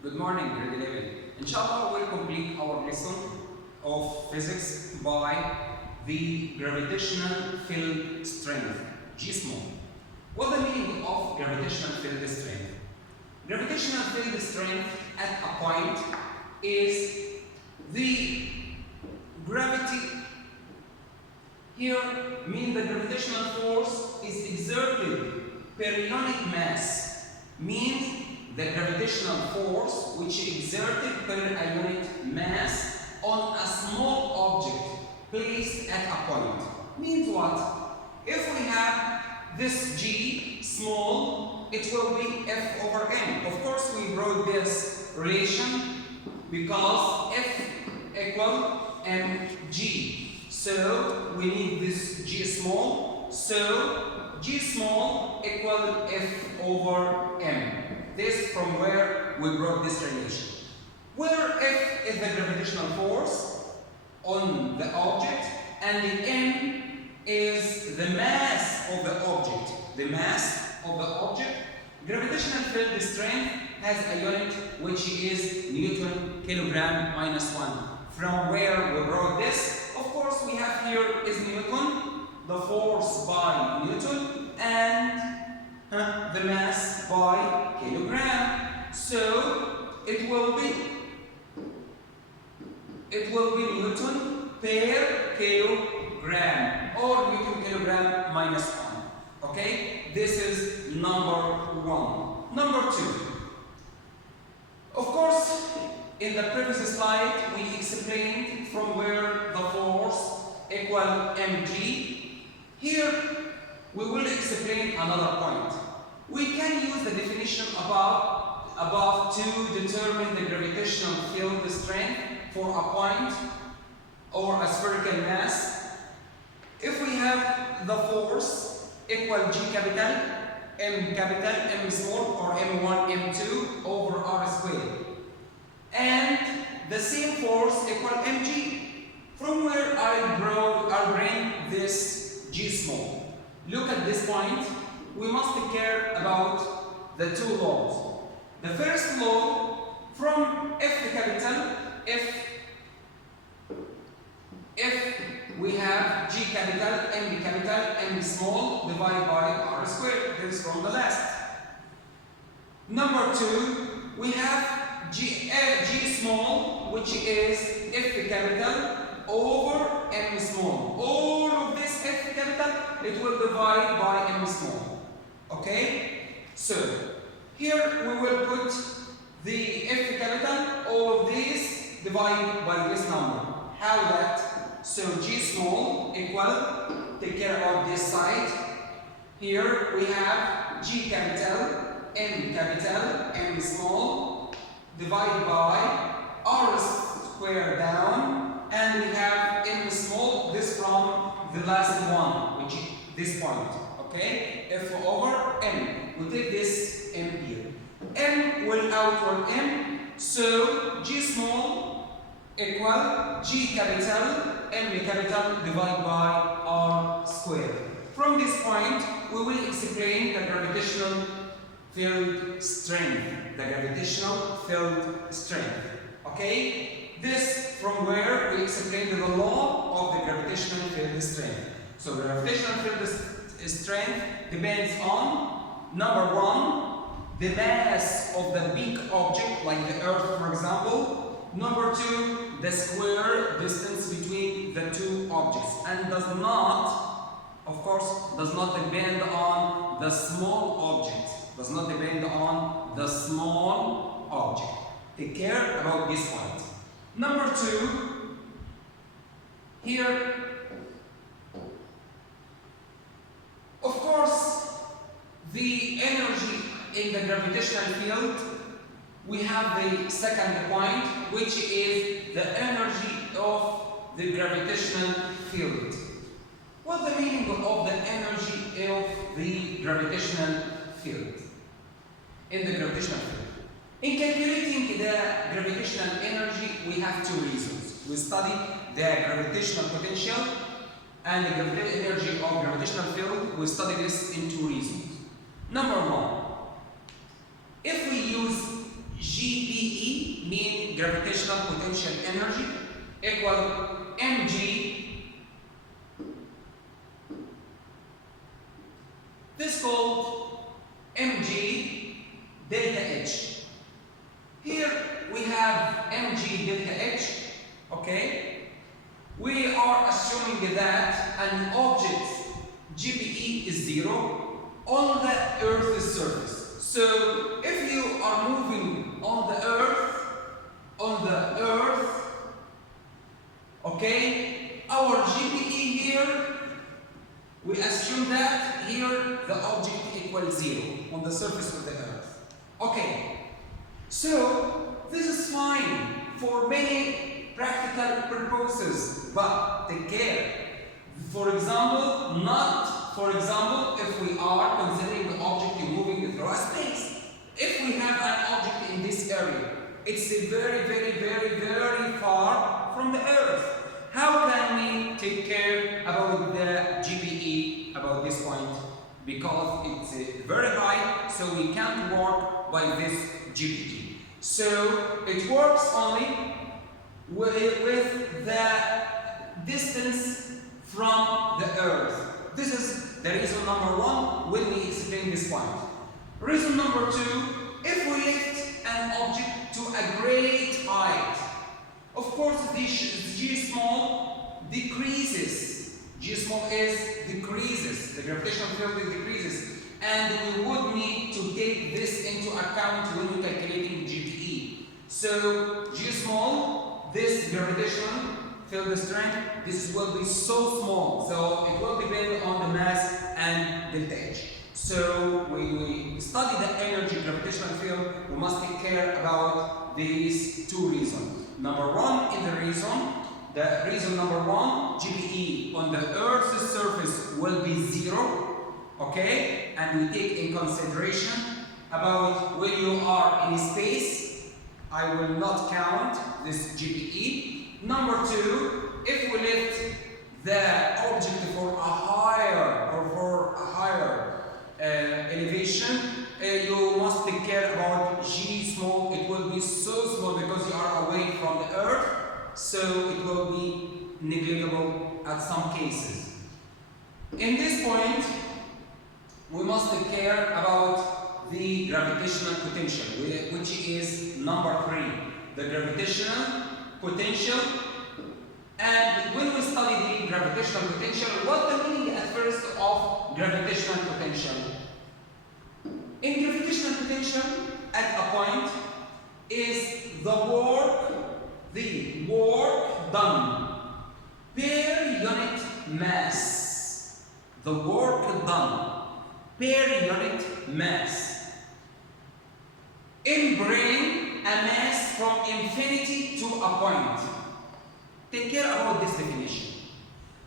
Good morning, grade 11. Inshallah, we'll complete our lesson of physics by the gravitational field strength, G small. What's the meaning of gravitational field strength? Gravitational field strength at a point is the gravity. Here means the gravitational force is exerted per unit mass, means the gravitational force which is exerted per a unit mass on a small object placed at a point. Means what? If we have this G small, it will be F over M. Of course, we wrote this relation because F equal mg. So we need this G small. So G small equal F over M. This from where we brought this relation. Where F is the gravitational force on the object and the M is the mass of the object. The mass of the object. Gravitational field strength has a unit which is Newton kilogram minus 1. From where we brought this, of course we have here is Newton, the force by Newton, and the mass by kilogram. So it will be Newton per kilogram or Newton kilogram minus 1. Okay, this is number 1. Number 2. Of course, in the previous slide we explained from where the force equal mg. Here we will explain another point. We can use the definition above to determine the gravitational field strength for a point or a spherical mass. If we have the force equal G capital, M small, or M1, M2 over R squared, and the same force equal mg, from where I bring this G small. Look at this point. We must care about the two laws. The first law, from F capital, if we have G capital, M small divided by R squared. This is from the last. Number 2, we have G small, which is F capital over M small. All of this F capital, it will divide by M small. Okay? So, here we will put the F capital, all of these divided by this number. How that? So, G small equal, take care of this side. Here we have G capital, M small, divided by R squared down, and we have M small, this from the last one, which is this point. Okay? F over M. We take this M here. M will outward M, so G small equal G capital, M capital divided by R squared. From this point, we will explain the gravitational field strength. The gravitational field strength. Okay? This from where we explain the law of the gravitational field strength. So gravitational field strength depends on, number 1, the mass of the big object like the Earth, for example. Number 2, the square distance between the two objects, and does not, of course, does not depend on the small object. Does not depend on the small object. Take care about this point. Number 2, here, of course, the energy in the gravitational field, we have the second point, which is the energy of the gravitational field. What's the meaning of the energy of the gravitational field? In the gravitational field. In calculating the gravitational energy, we have two reasons. We study the gravitational potential and the energy of gravitational field. We study this in two reasons. Number 1, if we use GPE gravitational potential energy equal mg. This is called mg delta h. Here we have mg delta h, okay? We are assuming that an object GPE is 0 on the Earth's surface. So if you are moving on the Earth, okay, our GPE here, we assume that here the object equals 0 on the surface of the Earth. Okay, so this is fine for many practical purposes, but take care. For example, if we are considering the object moving through a space. If we have an object in this area, it's very, very, very, very far from the Earth. How can we take care about the GPE about this point? Because it's very high, so we can't work by this GPE. So it works only with the distance from the Earth. This is the reason number 1 when we explain this point. Reason number 2, if we lift an object to a great height, of course G small decreases. G small decreases. The gravitational field decreases. And we would need to take this into account when we're calculating GPE. So G small, this gravitational field strength, this will be so small. So it will depend on the mass and delta H. So when we study the energy gravitational field, we must take care about these 2 reasons. Number 1 is the reason number 1, GPE on the Earth's surface will be 0, okay? And we take in consideration about when you are in space, I will not count this GPE. Number 2, if we lift the object for a higher elevation, you must take care about G small. It will be so small because you are away from the Earth, so it will be negligible at some cases. In this point, we must take care about the gravitational potential, which is number 3, the gravitational potential. And when we study the gravitational potential, what's the meaning at first of gravitational potential? In gravitational potential, at a point, is the work done per unit mass. The work done per unit mass in bringing a mass from infinity to a point. Take care about this definition.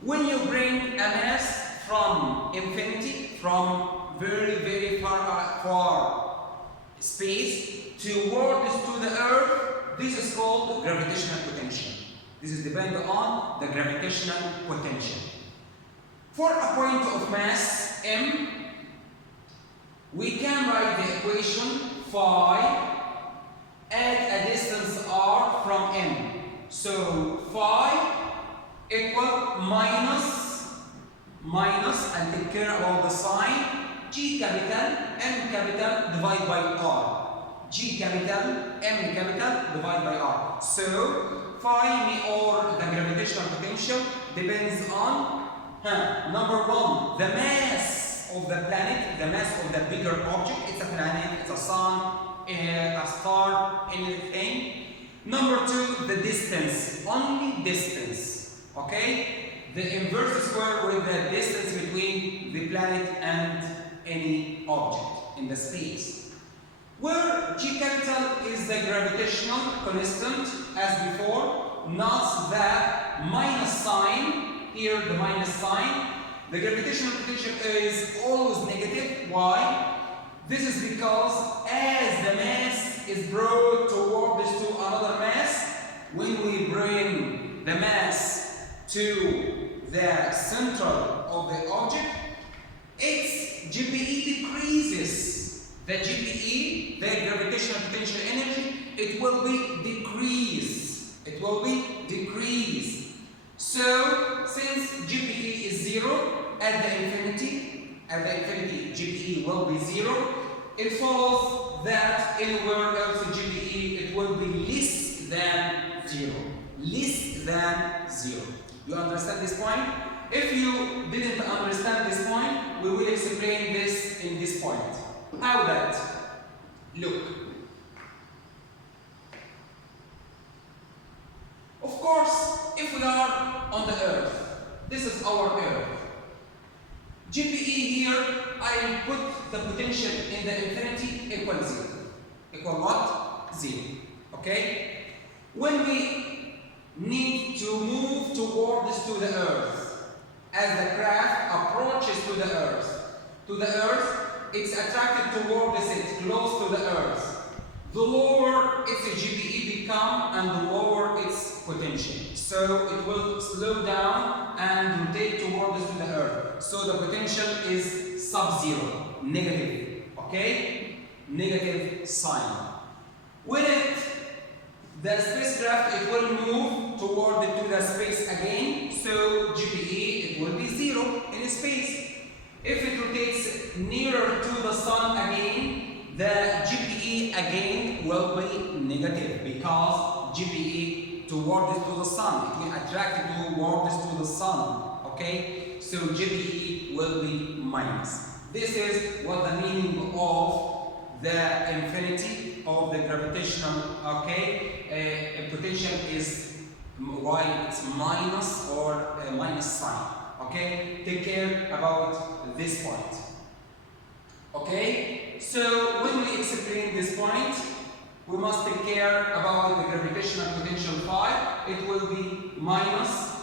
When you bring a mass from infinity, from very, very far space towards to the Earth, this is called gravitational potential. This is dependent on the gravitational potential. For a point of mass m, we can write the equation phi at a distance r from m. So phi equal minus, and take care about the sign, G capital, M capital divided by R. G capital, M capital divided by R. So phi or the gravitational potential depends on number 1, the mass of the planet, the mass of the bigger object. It's a planet, it's a sun, a star, anything. Number 2, the distance, only distance, okay? The inverse square with the distance between the planet and any object in the space. Where G capital is the gravitational constant as before, not the minus sign, here the minus sign. The gravitational potential is always negative. Why? This is because as the mass is brought towards to another mass, when we bring the mass to the center of the object, its GPE decreases. The GPE, the gravitational potential energy, it will be decreased. will be decrease. So since GPE is 0 at the infinity, GPE will be 0. It follows that anywhere else GPE it will be less than 0. Less than 0. You understand this point? If you didn't understand this point, we will explain this in this point. How that? Look. Of course, if we are on the Earth, this is our Earth. GPE here, I put the potential in the infinity equal 0. Equal what? 0. Okay? When we need to move towards to the Earth, as the craft approaches to the Earth, it's attracted towards it, close to the Earth. The lower its GPE become and the lower its potential. So it will slow down and rotate towards to the Earth. So the potential is sub-zero, negative. Okay? Negative sign. When the spacecraft it will move toward to the space again, so GPE it will be 0 in space. If it rotates nearer to the sun again, the GPE again will be negative because GPE towards to the sun, it will attract towards to the sun. Okay, so GPE will be minus. This is what the meaning of the infinity of the gravitational, potential is why it's minus or minus sign. Okay, take care about this point. Okay, so when we explain this point, we must take care about the gravitational potential phi. It will be minus